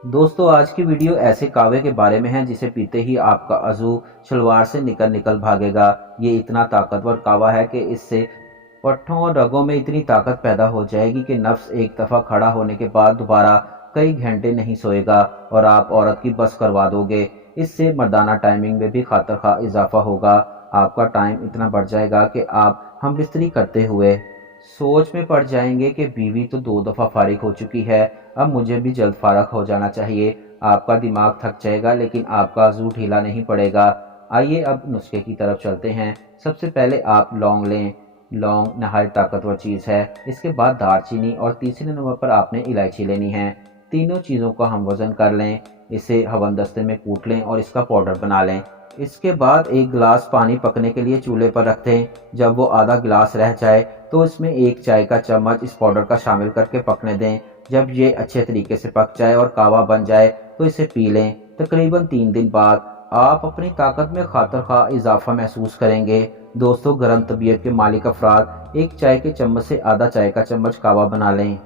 दोस्तों आज की वीडियो ऐसे कावे के बारे में है जिसे पीते ही आपका अज़ू शलवार से निकल निकल भागेगा। ये इतना ताकतवर कावा है कि इससे पट्ठों और रगों में इतनी ताकत पैदा हो जाएगी कि नफ्स एक दफ़ा खड़ा होने के बाद दोबारा कई घंटे नहीं सोएगा और आप औरत की बस करवा दोगे। इससे मर्दाना टाइमिंग में भी खातर खा इजाफा होगा। आपका टाइम इतना बढ़ जाएगा कि आप हम बिस्तरी करते हुए सोच में पड़ जाएंगे कि बीवी तो 2 दफ़ा फारिग हो चुकी है, अब मुझे भी जल्द फारग हो जाना चाहिए। आपका दिमाग थक जाएगा लेकिन आपका अज़ू ढीला नहीं पड़ेगा। आइए अब नुस्खे की तरफ चलते हैं। सबसे पहले आप लौंग लें। लौंग नहायत ताकतवर चीज़ है। इसके बाद दालचीनी और तीसरे नंबर पर आपने इलायची लेनी है। तीनों चीज़ों का हम वज़न कर लें, इसे हवनदस्ते में कूट लें और इसका पाउडर बना लें। इसके बाद एक गिलास पानी पकने के लिए चूल्हे पर रख दें। जब वो आधा गिलास रह जाए तो इसमें 1 चाय का चम्मच इस पाउडर का शामिल करके पकने दें। जब ये अच्छे तरीके से पक जाए और कावा बन जाए तो इसे पी लें। तकरीबन 3 दिन बाद आप अपनी ताकत में खातर खा इजाफा महसूस करेंगे। दोस्तों गर्म तबीयत के मालिक अफराद 1 चाय के चम्मच से आधा चाय का चम्मच कावा बना लें।